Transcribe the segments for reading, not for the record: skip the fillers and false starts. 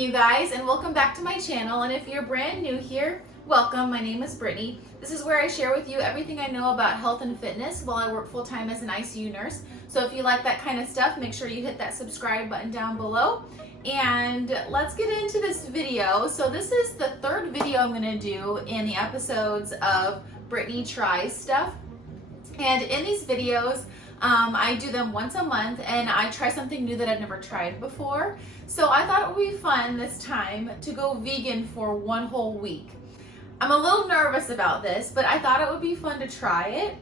you guys, and welcome back to my channel. And if you're brand new here, welcome. My name is Brittany. This is where I share with you everything I know about health and fitness while I work full-time as an ICU nurse. So if you like that kind of stuff, make sure you hit that subscribe button down below. And let's get into this video. So this is the third video I'm going to do in the episodes of Brittany Tries Stuff. And in these videos, I do them once a month and I try something new that I've never tried before. So I thought it would be fun this time to go vegan for one whole week. I'm a little nervous about this, but I thought it would be fun to try it.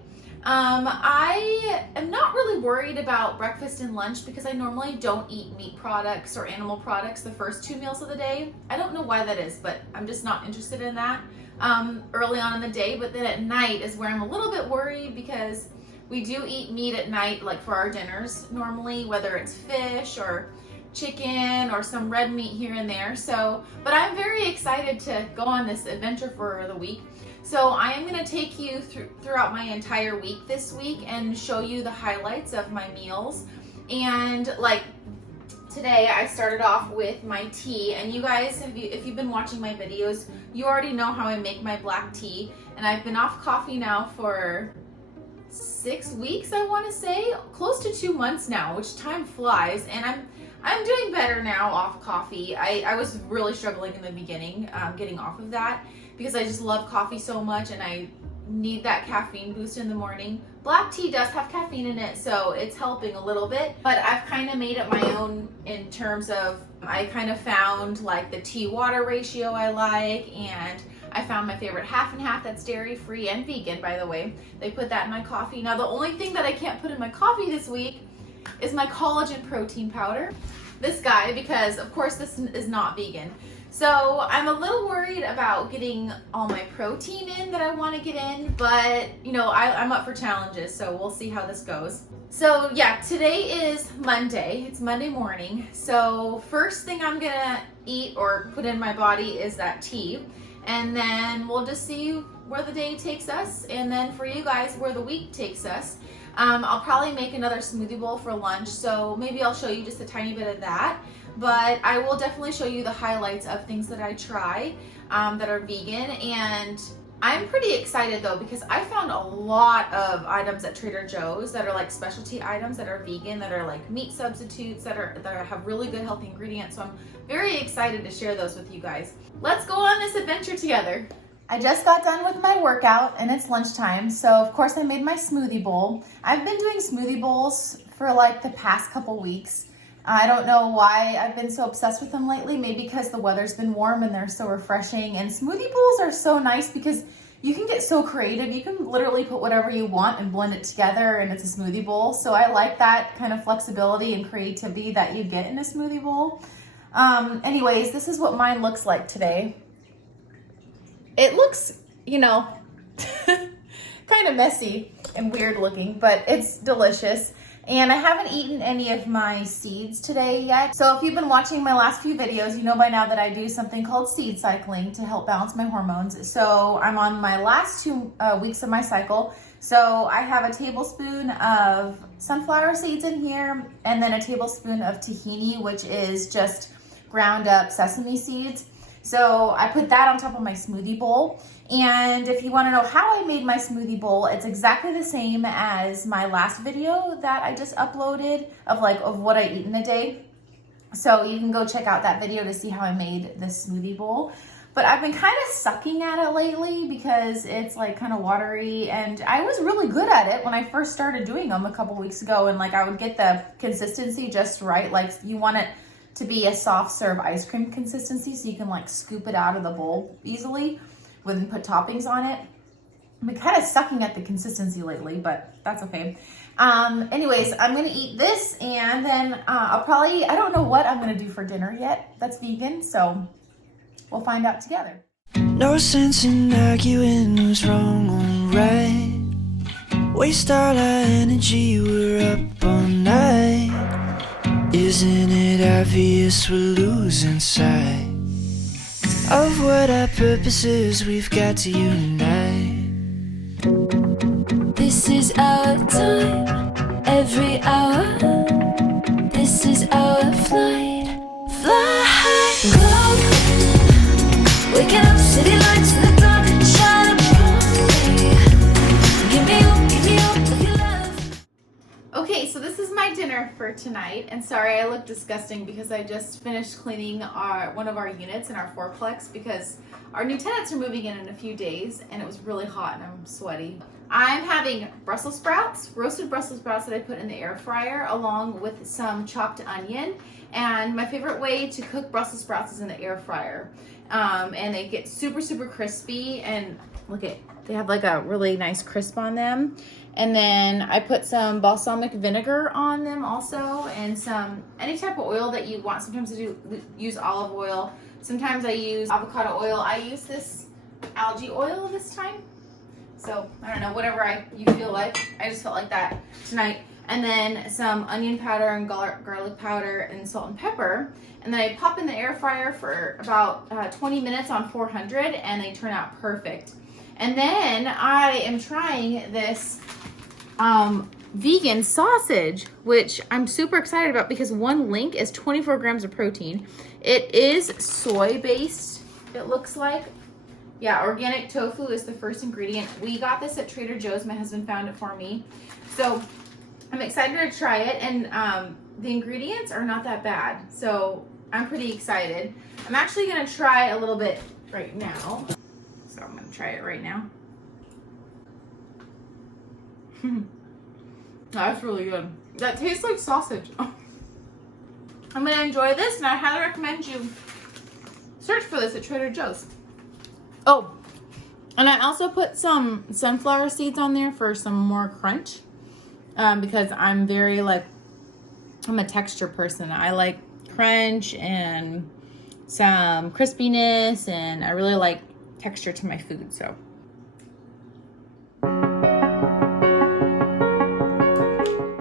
I am not really worried about breakfast and lunch because I normally don't eat meat products or animal products the first 2 meals of the day. I don't know why that is, but I'm just not interested in that early on in the day. But then at night is where I'm a little bit worried because we do eat meat at night, like for our dinners normally, whether it's fish or chicken or some red meat here and there. So, but I'm very excited to go on this adventure for the week. So I am going to take you throughout my entire week this week and show you the highlights of my meals. And like today I started off with my tea, and you guys, if you've been watching my videos, you already know how I make my black tea. And I've been off coffee now for 6 weeks, I want to say, close to 2 months now, which time flies. And I'm doing better now off coffee. I was really struggling in the beginning getting off of that because I just love coffee so much and I need that caffeine boost in the morning. Black tea does have caffeine in it, so it's helping a little bit, but I've kind of made it my own in terms of I kind of found like the tea water ratio I like, and I found my favorite half and half that's dairy free and vegan, by the way. They put that in my coffee. Now the only thing that I can't put in my coffee this week is my collagen protein powder. This guy, because of course this is not vegan. So I'm a little worried about getting all my protein in that I want to get in, but you know, I'm up for challenges, so we'll see how this goes. So yeah, today is Monday. It's Monday morning. So first thing I'm gonna eat or put in my body is that tea. And then we'll just see where the day takes us, and then for you guys, where the week takes us. I'll probably make another smoothie bowl for lunch, so maybe I'll show you just a tiny bit of that. But I will definitely show you the highlights of things that I try that are vegan. And I'm pretty excited though, because I found a lot of items at Trader Joe's that are like specialty items that are vegan, that are like meat substitutes, that have really good healthy ingredients. So I'm very excited to share those with you guys. Let's go on this adventure together. I just got done with my workout and it's lunchtime, so of course I made my smoothie bowl. I've been doing smoothie bowls for like the past couple weeks. I don't know why I've been so obsessed with them lately, maybe because the weather's been warm and they're so refreshing. And smoothie bowls are so nice because you can get so creative. You can literally put whatever you want and blend it together and it's a smoothie bowl. So I like that kind of flexibility and creativity that you get in a smoothie bowl. Anyways, this is what mine looks like today. It looks, you know, kind of messy and weird looking, but it's delicious. And I haven't eaten any of my seeds today yet. So if you've been watching my last few videos, you know by now that I do something called seed cycling to help balance my hormones. So I'm on my last 2 weeks of my cycle. So I have a tablespoon of sunflower seeds in here, and then a tablespoon of tahini, which is just ground up sesame seeds. So I put that on top of my smoothie bowl. And if you want to know how I made my smoothie bowl, it's exactly the same as my last video that I just uploaded of what I eat in a day. So you can go check out that video to see how I made this smoothie bowl. But I've been kind of sucking at it lately because it's like kind of watery, and I was really good at it when I first started doing them a couple weeks ago, and like I would get the consistency just right. Like you want it to be a soft serve ice cream consistency so you can like scoop it out of the bowl easily when you put toppings on it. I've been kind of sucking at the consistency lately, but that's okay. Anyways, I'm gonna eat this, and then I don't know what I'm gonna do for dinner yet that's vegan, so we'll find out together. No sense in arguing who's wrong or right. Waste all our energy, we're up all night. Isn't it obvious we're losing sight of what our purpose is? We've got to unite. This is our time, every hour. This is our flight. Fly high. tonight, and sorry I look disgusting because I just finished cleaning one of our units in our fourplex because our new tenants are moving in a few days and it was really hot and I'm sweaty. I'm having Brussels sprouts, roasted Brussels sprouts that I put in the air fryer along with some chopped onion, and my favorite way to cook Brussels sprouts is in the air fryer. And they get super crispy, and look at, they have like a really nice crisp on them. And then I put some balsamic vinegar on them also, and some any type of oil that you want. Sometimes I use olive oil. Sometimes I use avocado oil. I use this algae oil this time. So I don't know, whatever you feel like. I just felt like that tonight. And then some onion powder and garlic powder and salt and pepper. And then I pop in the air fryer for about 20 minutes on 400, and they turn out perfect. And then I am trying this vegan sausage, which I'm super excited about because one link is 24 grams of protein. It is soy based, it looks like. Yeah, organic tofu is the first ingredient. We got this at Trader Joe's. My husband found it for me. So I'm excited to try it, and the ingredients are not that bad. So I'm pretty excited. I'm actually gonna try a little bit right now. So I'm gonna try it right now. That's really good. That tastes like sausage. I'm gonna enjoy this, and I highly recommend you search for this at Trader Joe's. Oh, and I also put some sunflower seeds on there for some more crunch, because I'm very I'm a texture person. I like crunch and some crispiness, and I really like texture to my food, so.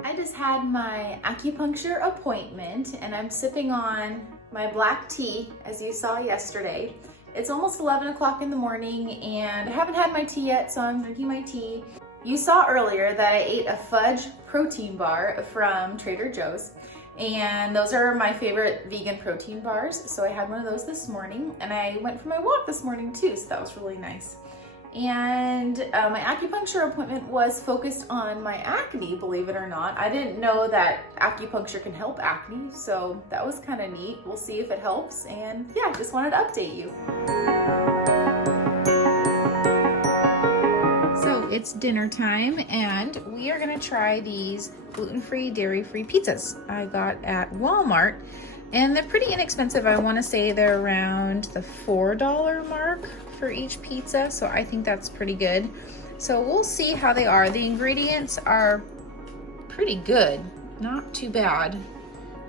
I just had my acupuncture appointment, and I'm sipping on my black tea, as you saw yesterday. It's almost 11 o'clock in the morning, and I haven't had my tea yet, so I'm drinking my tea. You saw earlier that I ate a fudge protein bar from Trader Joe's, and those are my favorite vegan protein bars. So I had one of those this morning, and I went for my walk this morning too, so that was really nice. And my acupuncture appointment was focused on my acne, believe it or not. I didn't know that acupuncture can help acne, so that was kind of neat. We'll see if it helps, and yeah, just wanted to update you. So it's dinner time, and we are gonna try these gluten-free, dairy-free pizzas I got at Walmart, and they're pretty inexpensive. I wanna say they're around the $4 mark for each pizza, so I think that's pretty good. So we'll see how they are. The ingredients are pretty good, not too bad.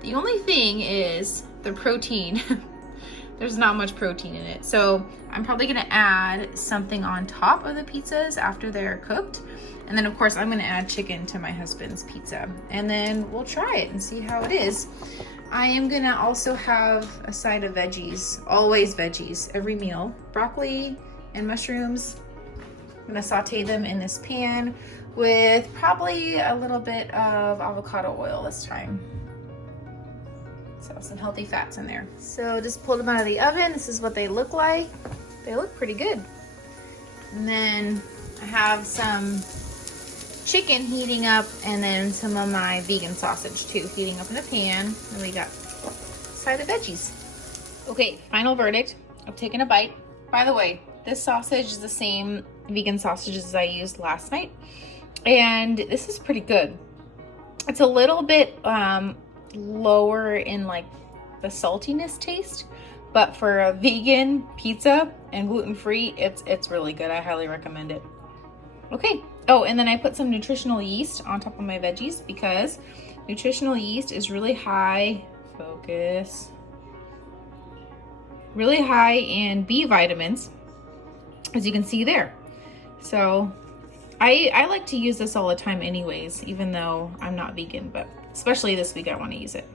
The only thing is the protein. There's not much protein in it, so I'm probably gonna add something on top of the pizzas after they're cooked, and then of course I'm gonna add chicken to my husband's pizza, and then we'll try it and see how it is. I am gonna also have a side of veggies, always veggies, every meal. Broccoli and mushrooms. I'm gonna saute them in this pan with probably a little bit of avocado oil this time. So some healthy fats in there. So just pulled them out of the oven. This is what they look like. They look pretty good. And then I have some chicken heating up, and then some of my vegan sausage too heating up in the pan. And we got a side of veggies. Okay, final verdict. I've taken a bite. By the way, this sausage is the same vegan sausages as I used last night, and this is pretty good. It's a little bit lower in like the saltiness taste, but for a vegan pizza and gluten-free, it's really good. I highly recommend it. Okay. Oh, and then I put some nutritional yeast on top of my veggies because nutritional yeast is really high, really high in B vitamins, as you can see there. So I like to use this all the time anyways, even though I'm not vegan, but especially this week I want to use it.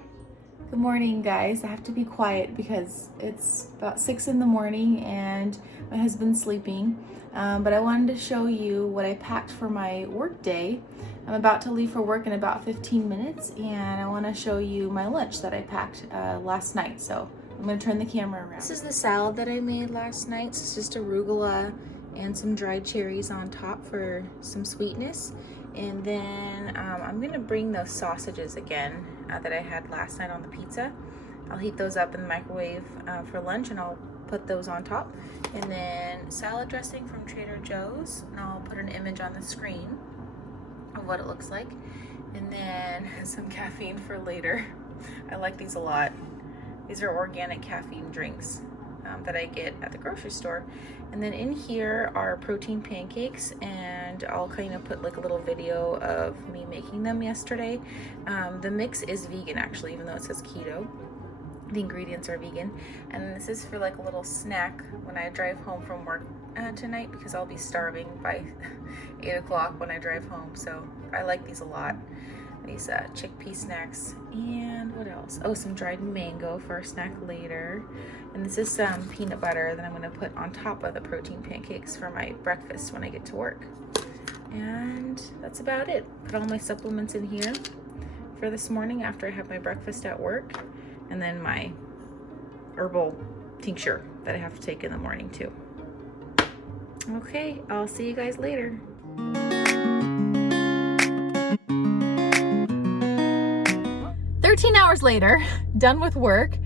Good morning, guys. I have to be quiet because it's about 6 in the morning and my husband's sleeping. But I wanted to show you what I packed for my work day. I'm about to leave for work in about 15 minutes, and I want to show you my lunch that I packed last night. So I'm going to turn the camera around. This is the salad that I made last night. It's just arugula and some dried cherries on top for some sweetness. And then I'm gonna bring those sausages again that I had last night on the pizza. I'll heat those up in the microwave for lunch, and I'll put those on top. And then salad dressing from Trader Joe's, and I'll put an image on the screen of what it looks like. And then some caffeine for later. I like these a lot. These are organic caffeine drinks that I get at the grocery store. And then in here are protein pancakes, and I'll kind of put like a little video of me making them yesterday. The mix is vegan actually, even though it says keto. The ingredients are vegan. And this is for like a little snack when I drive home from work tonight, because I'll be starving by 8 o'clock when I drive home. So I like these a lot. These chickpea snacks. And what else? Oh, some dried mango for a snack later. And this is some peanut butter that I'm gonna put on top of the protein pancakes for my breakfast when I get to work. And that's about it. Put all my supplements in here for this morning after I have my breakfast at work. And then my herbal tincture that I have to take in the morning too. Okay, I'll see you guys later. 13 hours later, done with work,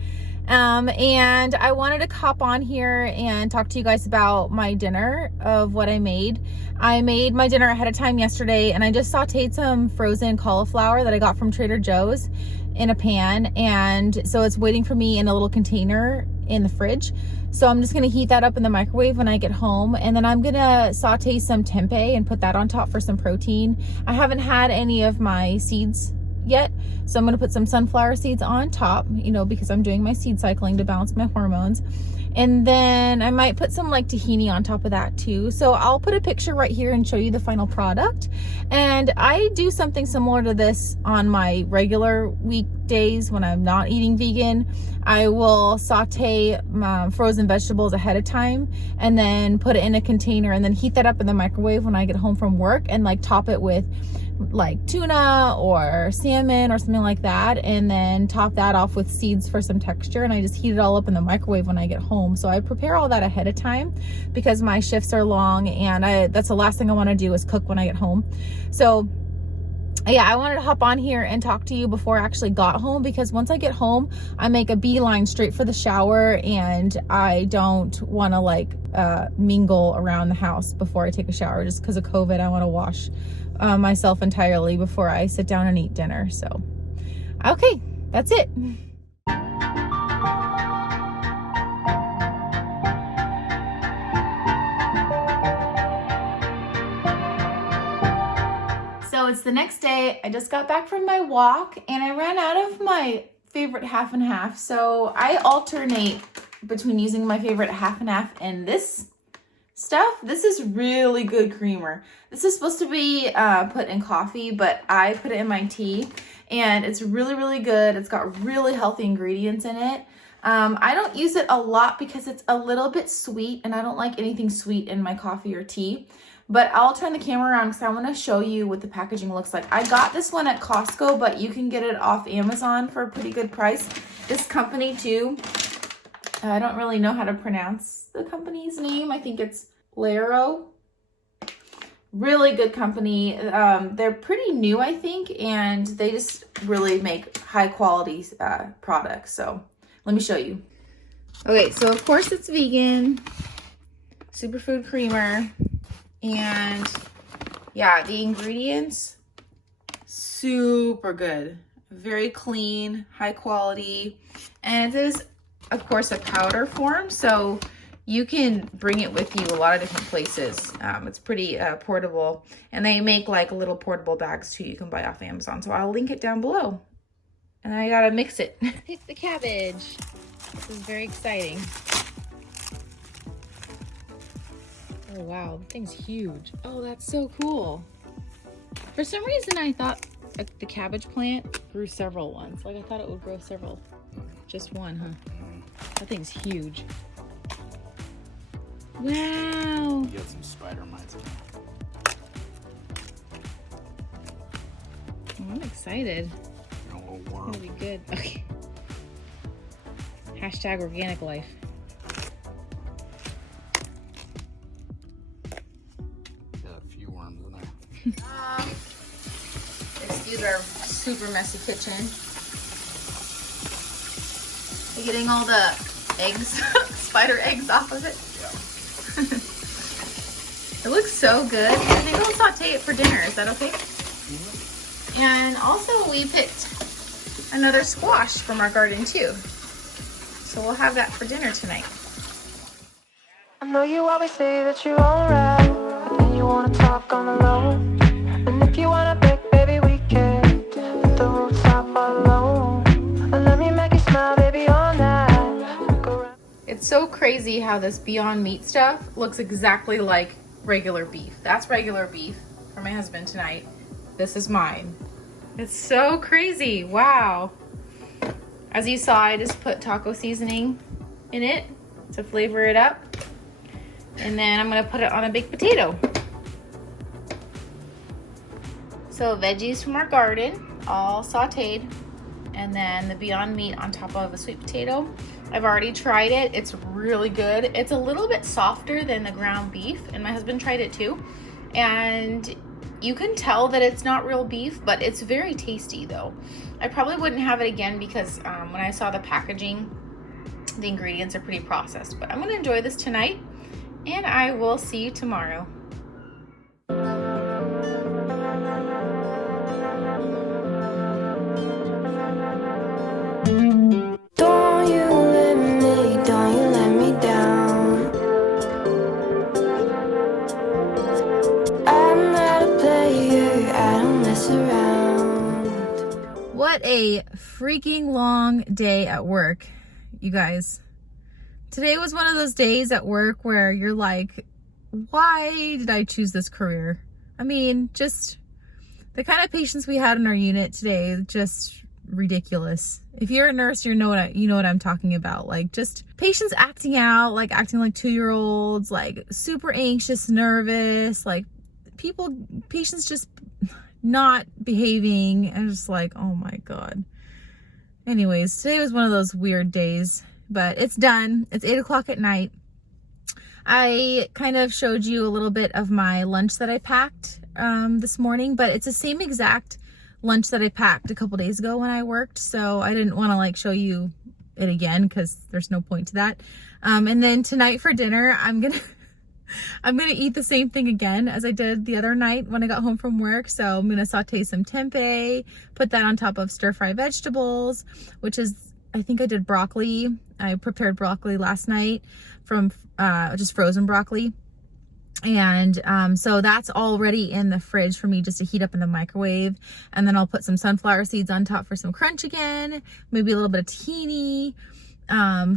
and I wanted to hop on here and talk to you guys about my dinner, of what I made. I made my dinner ahead of time yesterday, and I just sauteed some frozen cauliflower that I got from Trader Joe's in a pan, and so it's waiting for me in a little container in the fridge. So I'm just gonna heat that up in the microwave when I get home, and then I'm gonna saute some tempeh and put that on top for some protein. I haven't had any of my seeds yet, so I'm gonna put some sunflower seeds on top, you know, because I'm doing my seed cycling to balance my hormones. And then I might put some like tahini on top of that too. So I'll put a picture right here and show you the final product. And I do something similar to this on my regular weekdays when I'm not eating vegan. I will saute frozen vegetables ahead of time and then put it in a container and then heat that up in the microwave when I get home from work, and like top it with like tuna or salmon or something like that, and then top that off with seeds for some texture. And I just heat it all up in the microwave when I get home. So I prepare all that ahead of time because my shifts are long, and that's the last thing I want to do is cook when I get home. So yeah, I wanted to hop on here and talk to you before I actually got home, because once I get home, I make a beeline straight for the shower, and I don't want to like mingle around the house before I take a shower. Just because of COVID, I want to wash myself entirely before I sit down and eat dinner. So, okay, that's it. So it's the next day. I just got back from my walk, and I ran out of my favorite half and half. So I alternate between using my favorite half and half and this stuff. This is really good creamer. This is supposed to be put in coffee, but I put it in my tea, and it's really, really good. It's got really healthy ingredients in it. I don't use it a lot because it's a little bit sweet, and I don't like anything sweet in my coffee or tea. But I'll turn the camera around because I want to show you what the packaging looks like. I got this one at Costco, but you can get it off Amazon for a pretty good price. This company too, I don't really know how to pronounce the company's name. I think it's Lairo. Really good company. They're pretty new, I think, and they just really make high quality products. So let me show you. Okay, so of course it's vegan, superfood creamer. And yeah, the ingredients, super good, very clean, high quality. And it is, of course, a powder form, so you can bring it with you a lot of different places. It's pretty portable, and they make like little portable bags too you can buy off Amazon. So I'll link it down below. And I gotta mix it. It's the cabbage. This is very exciting. Oh wow, the thing's huge. Oh, that's so cool. For some reason, I thought the cabbage plant grew several ones. Like I thought it would grow several. Just one, huh? That thing's huge. Wow. You got some spider mites in there. I'm excited. A little It's worm. gonna be good. Okay. Hashtag organic life. Got a few worms in there. our super messy kitchen. You're getting all the eggs, spider eggs off of it. It looks so good. I think we'll saute it for dinner. Is that okay? And also we picked another squash from our garden too. So we'll have that for dinner tonight. I know you always say that you're alright, but then you wanna talk on the low. And if you wanna pick, baby, we can. But the rooftop alone. And let me make you smile, baby, all night. Go around. It's so crazy how this Beyond Meat stuff looks exactly like regular beef. That's regular beef for my husband tonight. This is mine. It's so crazy. Wow. As you saw, I just put taco seasoning in it to flavor it up. And then I'm gonna put it on a baked potato. So veggies from our garden, all sauteed. And then the Beyond Meat on top of a sweet potato. I've already tried it. It's really good. It's a little bit softer than the ground beef, and my husband tried it too. And you can tell that it's not real beef, but it's very tasty though. I probably wouldn't have it again because when I saw the packaging, the ingredients are pretty processed. But I'm gonna enjoy this tonight, and I will see you tomorrow. Don't you let me down. I'm not a player, I don't mess around. What a freaking long day at work, you guys. Today was one of those days at work where you're like, why did I choose this career? I mean, just the kind of patients we had in our unit today, just ridiculous. If you're a nurse, you know what I'm talking about. Like, just patients acting out, like acting like 2-year-olds, like super anxious, nervous, like patients just not behaving. And just like, oh my God. Anyways, today was one of those weird days, but it's done. It's 8 o'clock at night. I kind of showed you a little bit of my lunch that I packed this morning, but it's the same exact lunch that I packed a couple days ago when I worked. So I didn't want to like show you it again because there's no point to that. And then tonight for dinner, I'm gonna eat the same thing again as I did the other night when I got home from work. So I'm gonna saute some tempeh, put that on top of stir-fry vegetables, which is, I think I did broccoli. I prepared broccoli last night from just frozen broccoli. And so that's already in the fridge for me just to heat up in the microwave. And then I'll put some sunflower seeds on top for some crunch again, maybe a little bit of tahini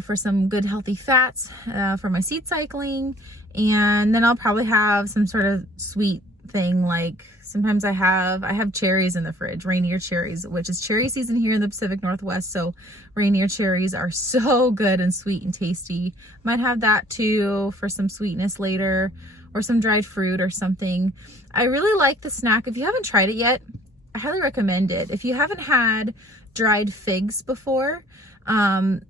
for some good healthy fats for my seed cycling. And then I'll probably have some sort of sweet thing, like sometimes I have cherries in the fridge, Rainier cherries, which is cherry season here in the Pacific Northwest. So Rainier cherries are so good and sweet and tasty. Might have that too for some sweetness later, or some dried fruit or something. I really like the snack. If you haven't tried it yet, I highly recommend it. If you haven't had dried figs before,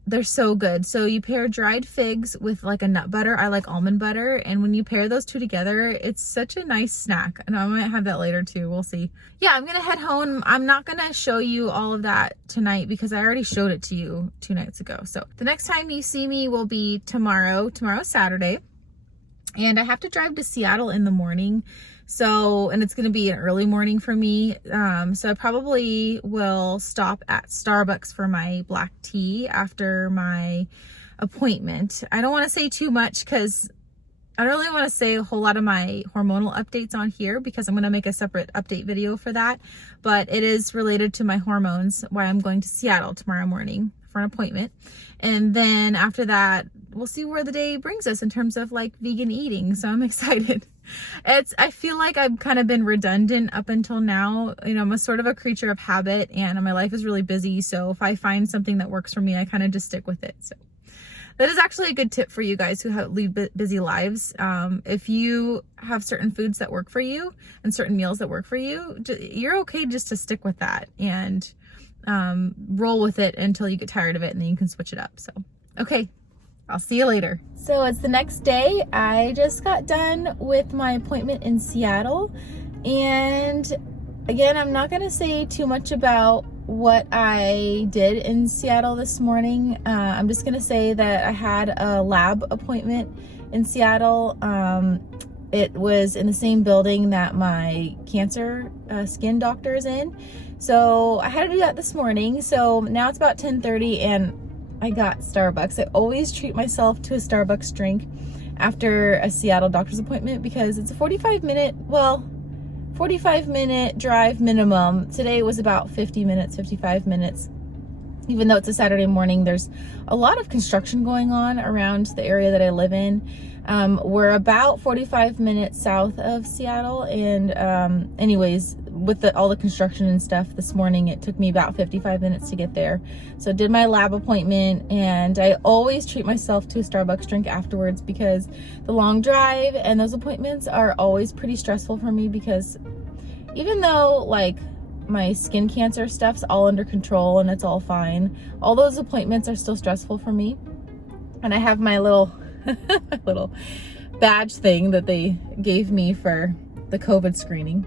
they're so good. So you pair dried figs with like a nut butter. I like almond butter. And when you pair those two together, it's such a nice snack. And I might have that later too. We'll see. Yeah, I'm going to head home. I'm not going to show you all of that tonight because I already showed it to you 2 nights ago. So the next time you see me will be tomorrow. Tomorrow's Saturday. And I have to drive to Seattle in the morning. So, and it's going to be an early morning for me. So I probably will stop at Starbucks for my black tea after my appointment. I don't want to say too much because I don't really want to say a whole lot of my hormonal updates on here because I'm going to make a separate update video for that. But it is related to my hormones, why I'm going to Seattle tomorrow morning for an appointment. And then after that, we'll see where the day brings us in terms of like vegan eating. So I'm excited. I feel like I've kind of been redundant up until now. You know, I'm a sort of a creature of habit and my life is really busy. So if I find something that works for me, I kind of just stick with it. So that is actually a good tip for you guys who lead busy lives. If you have certain foods that work for you and certain meals that work for you, you're okay just to stick with that and roll with it until you get tired of it and then you can switch it up. So, okay. I'll see you later. So it's the next day. I just got done with my appointment in Seattle and Again, I'm not going to say too much about what I did in Seattle this morning. I'm just going to say that I had a lab appointment in Seattle. It was in the same building that my cancer skin doctor is in. So I had to do that this morning. So now it's about 10:30 and I got Starbucks. I always treat myself to a Starbucks drink after a Seattle doctor's appointment because it's a 45-minute drive minimum. Today it was about 50 minutes, 55 minutes. Even though it's a Saturday morning, there's a lot of construction going on around the area that I live in. We're about 45 minutes south of Seattle, and anyways, with all the construction and stuff this morning, it took me about 55 minutes to get there. So did my lab appointment, and I always treat myself to a Starbucks drink afterwards because the long drive and those appointments are always pretty stressful for me, because even though like my skin cancer stuff's all under control and it's all fine, all those appointments are still stressful for me. And I have my little little badge thing that they gave me for the COVID screening.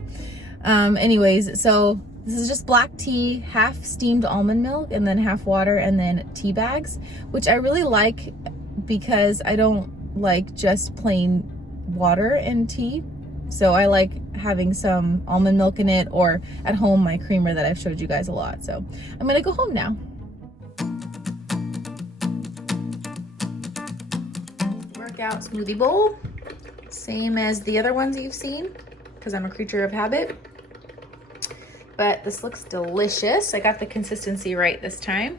Anyways, so this is just black tea, half steamed almond milk, and then half water, and then tea bags, which I really like because I don't like just plain water and tea. So I like having some almond milk in it, or at home my creamer that I've showed you guys a lot. So I'm gonna go home now. Workout smoothie bowl, same as the other ones you've seen, because I'm a creature of habit. But this looks delicious. I got the consistency right this time.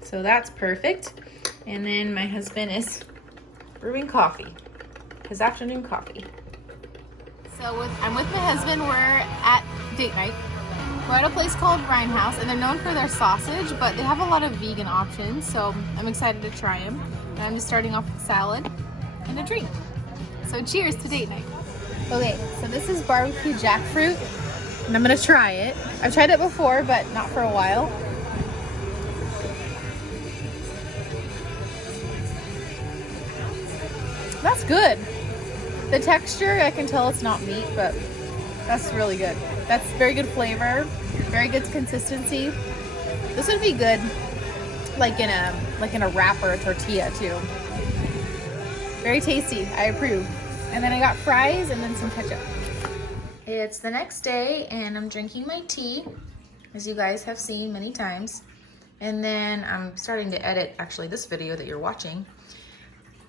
So that's perfect. And then my husband is brewing coffee, his afternoon coffee. So I'm with my husband. We're at date night. We're at a place called Grindhouse, and they're known for their sausage, but they have a lot of vegan options, so I'm excited to try them. And I'm just starting off with salad and a drink. So cheers to date night. Okay, so this is barbecue jackfruit, and I'm gonna try it. I've tried it before, but not for a while. That's good. The texture, I can tell it's not meat, but that's really good. That's very good flavor, very good consistency. This would be good like in a wrap or a tortilla too. Very tasty, I approve. And then I got fries and then some ketchup. It's the next day and I'm drinking my tea, as you guys have seen many times. And then I'm starting to edit actually this video that you're watching.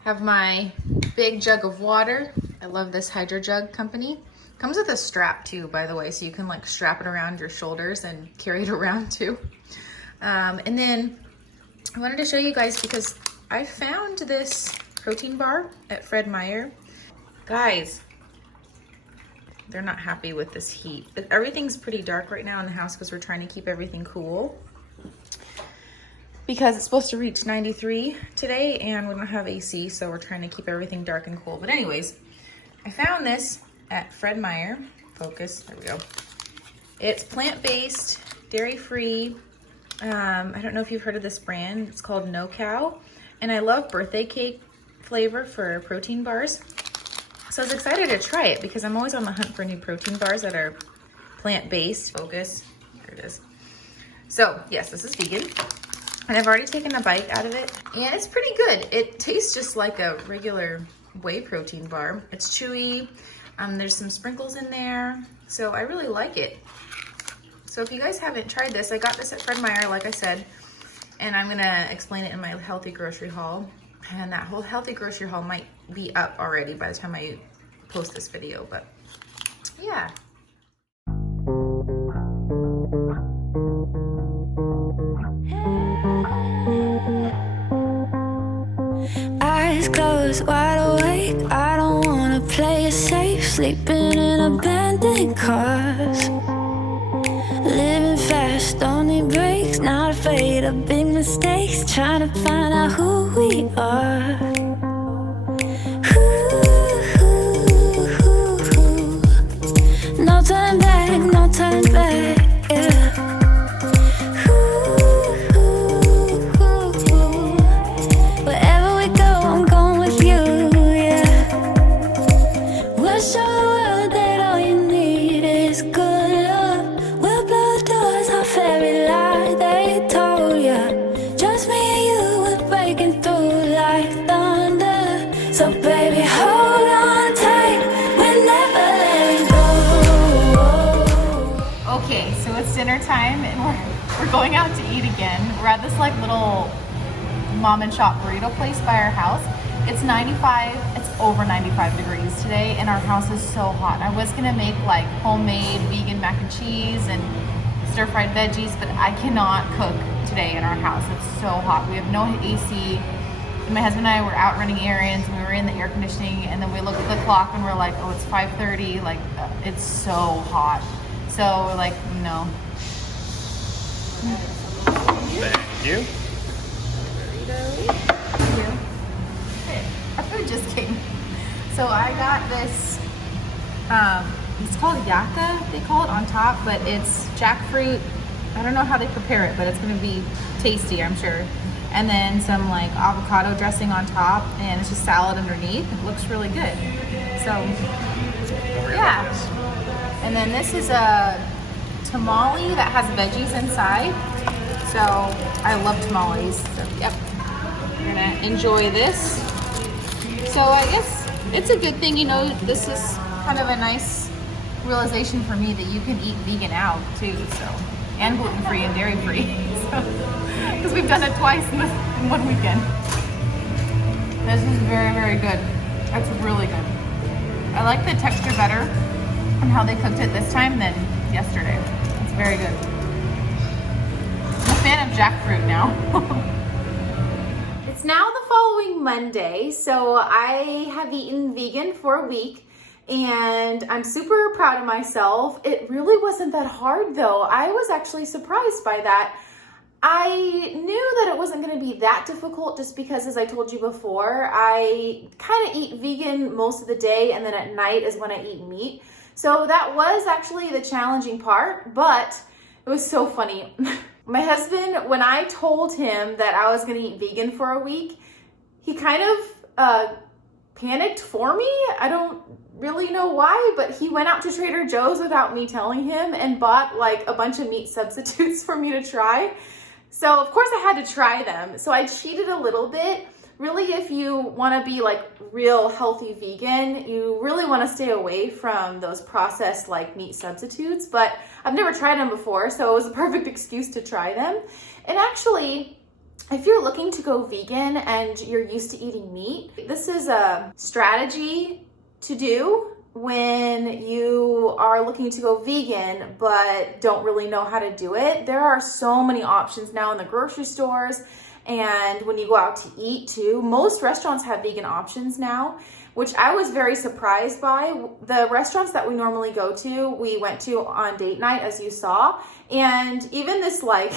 Have my big jug of water. I love this Hydro Jug company. Comes with a strap too, by the way, so you can like strap it around your shoulders and carry it around too. And then I wanted to show you guys because I found this protein bar at Fred Meyer. Guys, they're not happy with this heat. Everything's pretty dark right now in the house because we're trying to keep everything cool. Because it's supposed to reach 93 today and we don't have AC, so we're trying to keep everything dark and cool. But anyways, I found this at Fred Meyer. Focus, there we go. It's plant-based, dairy-free. I don't know if you've heard of this brand. It's called No Cow. And I love birthday cake flavor for protein bars. So I was excited to try it because I'm always on the hunt for new protein bars that are plant-based. Focus, there it is. So yes, this is vegan. And I've already taken a bite out of it. And it's pretty good. It tastes just like a regular whey protein bar. It's chewy. There's some sprinkles in there. So I really like it. So if you guys haven't tried this, I got this at Fred Meyer, like I said, and I'm gonna explain it in my healthy grocery haul. And that whole healthy grocery haul might be up already by the time I post this video, but yeah. Eyes closed, wide awake. I don't wanna play it safe. Sleeping in abandoned cars. Living fast, don't need breaks. Not afraid of big mistakes. Trying to find out who we are. No turn back, no turn back. Yeah. Wherever we go, I'm going with you. Yeah. We'll show the world that all you need. going out to eat again. We're at this like little mom and shop burrito place by our house. It's over 95 degrees today, and our house is so hot. I was gonna make like homemade vegan mac and cheese and stir-fried veggies, but I cannot cook today in our house. It's so hot. We have no AC. And my husband and I were out running errands, and we were in the air conditioning, and then we looked at the clock and we're like, oh, it's 5:30. Like, it's so hot. So we're like, no. Thank you. Thank you. Okay, our food just came. So I got this, it's called yaka, they call it on top, but it's jackfruit. I don't know how they prepare it, but it's gonna be tasty, I'm sure. And then some like avocado dressing on top, and it's just salad underneath. It looks really good. So, yeah. And then this is a tamale that has veggies inside. So I love tamales. So, yep. We're gonna enjoy this. So I guess it's a good thing, you know, this is kind of a nice realization for me that you can eat vegan out too, so, and gluten-free and dairy-free. Because we've done it twice in one weekend. This is very, very good. It's really good. I like the texture better and how they cooked it this time than yesterday. It's very good. I'm a fan of jackfruit now. It's now the following Monday, so I have eaten vegan for a week, and I'm super proud of myself. It really wasn't that hard though. I was actually surprised by that. I knew that it wasn't going to be that difficult just because, as I told you before, I kind of eat vegan most of the day, and then at night is when I eat meat. So that was actually the challenging part, but it was so funny. My husband, when I told him that I was going to eat vegan for a week, he kind of panicked for me. I don't really know why, but he went out to Trader Joe's without me telling him and bought like a bunch of meat substitutes for me to try. So of course I had to try them. So I cheated a little bit. Really, if you want to be like real healthy vegan, you really want to stay away from those processed like meat substitutes, but I've never tried them before, so it was a perfect excuse to try them. And actually, if you're looking to go vegan and you're used to eating meat, this is a strategy to do when you are looking to go vegan but don't really know how to do it. There are so many options now in the grocery stores, and when you go out to eat too. Most restaurants have vegan options now, which I was very surprised by. The restaurants that we normally go to, we went to on date night, as you saw, and even this like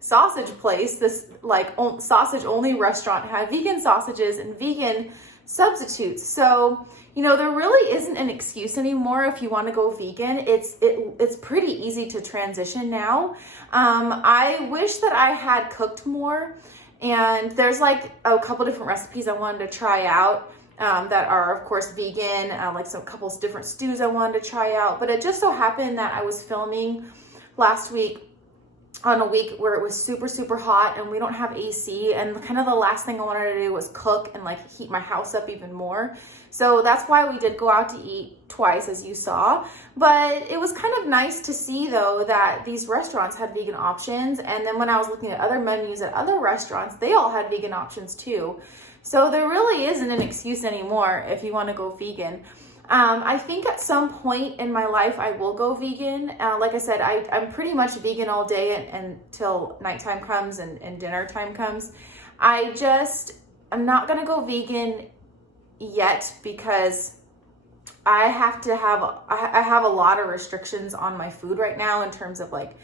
sausage place, this like sausage only restaurant, had vegan sausages and vegan substitutes. So, you know, there really isn't an excuse anymore if you want to go vegan. It's pretty easy to transition now. I wish that I had cooked more, and there's like a couple different recipes I wanted to try out that are of course vegan, like some couple different stews I wanted to try out. But it just so happened that I was filming last week on a week where it was super, super hot and we don't have AC, and kind of the last thing I wanted to do was cook and like heat my house up even more. So that's why we did go out to eat twice, as you saw. But it was kind of nice to see though that these restaurants had vegan options, and then when I was looking at other menus at other restaurants, they all had vegan options too. So there really isn't an excuse anymore if you want to go vegan. I think at some point in my life I will go vegan. Like I said, I'm pretty much vegan all day until nighttime comes and dinner time comes. I'm not gonna go vegan yet because I have a lot of restrictions on my food right now in terms of like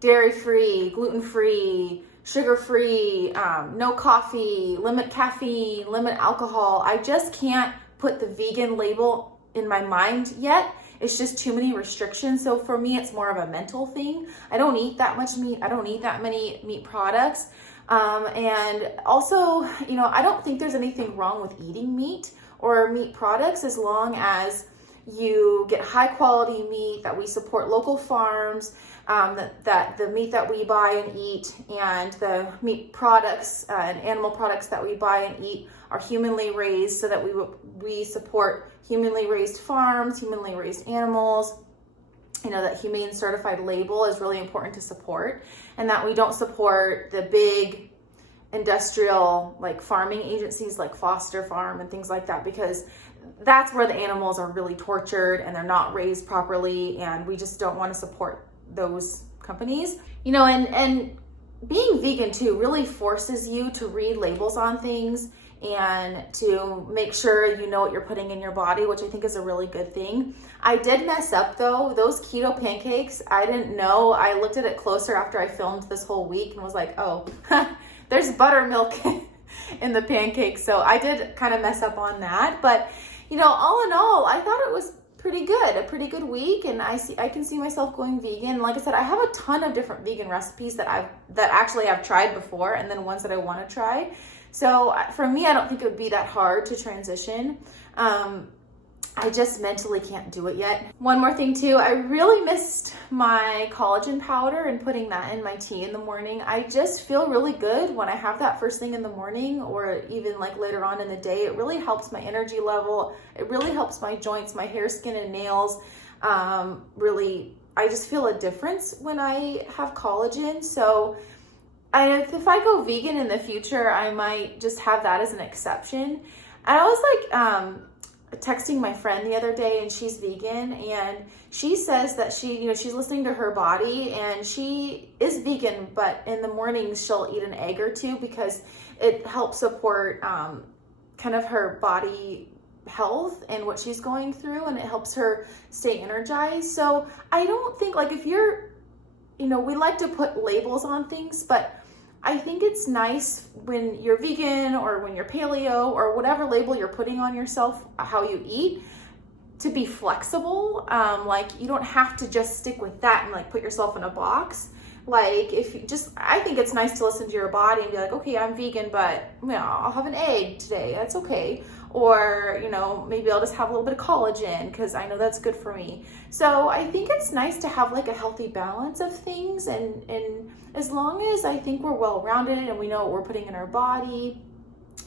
dairy-free, gluten-free, sugar-free, no coffee, limit caffeine, limit alcohol. I just can't put the vegan label in my mind yet. It's just too many restrictions. So for me, it's more of a mental thing. I don't eat that much meat. I don't eat that many meat products. And also, you know, I don't think there's anything wrong with eating meat or meat products as long as you get high quality meat, that we support local farms, that the meat that we buy and eat and the meat products and animal products that we buy and eat are humanly raised, so that we support humanly raised farms, humanly raised animals. you know, that humane certified label is really important to support, and that we don't support the big industrial like farming agencies like Foster Farm and things like that, because that's where the animals are really tortured and they're not raised properly, and we just don't want to support those companies. You know, and being vegan too really forces you to read labels on things and to make sure you know what you're putting in your body, which I think is a really good thing. I did mess up though. Those keto pancakes, I didn't know. I looked at it closer after I filmed this whole week and was like, oh, there's buttermilk in the pancakes. So I did kind of mess up on that. But, you know, all in all, I thought it was a pretty good week, and I can see myself going vegan. Like I said, I have a ton of different vegan recipes that actually I've tried before, and then ones that I want to try. So for me, I don't think it would be that hard to transition. I just mentally can't do it yet. One more thing too, I really missed my collagen powder and putting that in my tea in the morning. I just feel really good when I have that first thing in the morning, or even like later on in the day. It really helps my energy level. It really helps my joints, my hair, skin, and nails. Really, I just feel a difference when I have collagen. So if I go vegan in the future, I might just have that as an exception. I was like, texting my friend the other day, and she's vegan, and she says that she's listening to her body, and she is vegan, but in the mornings she'll eat an egg or two because it helps support kind of her body health and what she's going through, and it helps her stay energized. So I don't think, like, if you're, we like to put labels on things, but I think it's nice when you're vegan or when you're paleo or whatever label you're putting on yourself, how you eat, to be flexible. Like, you don't have to just stick with that and like put yourself in a box. Like, I think it's nice to listen to your body and be like, okay, I'm vegan, but I'll have an egg today. That's okay. Or, maybe I'll just have a little bit of collagen because I know that's good for me. So I think it's nice to have like a healthy balance of things. And as long as I think we're well-rounded and we know what we're putting in our body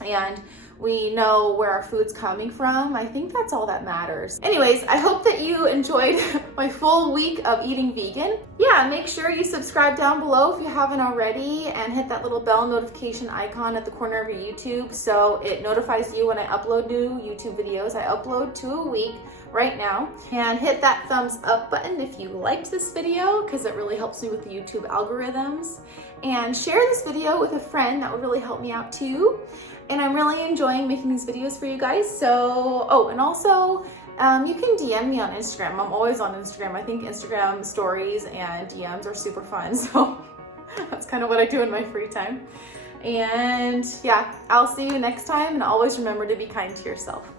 and we know where our food's coming from, I think that's all that matters. Anyways, I hope that you enjoyed my full week of eating vegan. Yeah, make sure you subscribe down below if you haven't already, and hit that little bell notification icon at the corner of your YouTube so it notifies you when I upload new YouTube videos. I upload 2 a week right now. And hit that thumbs up button if you liked this video, because it really helps me with the YouTube algorithms. And share this video with a friend. That would really help me out too. And I'm really enjoying making these videos for you guys. So, and also, you can DM me on Instagram. I'm always on Instagram. I think Instagram stories and DMs are super fun. So that's kind of what I do in my free time. And yeah, I'll see you next time. And always remember to be kind to yourself.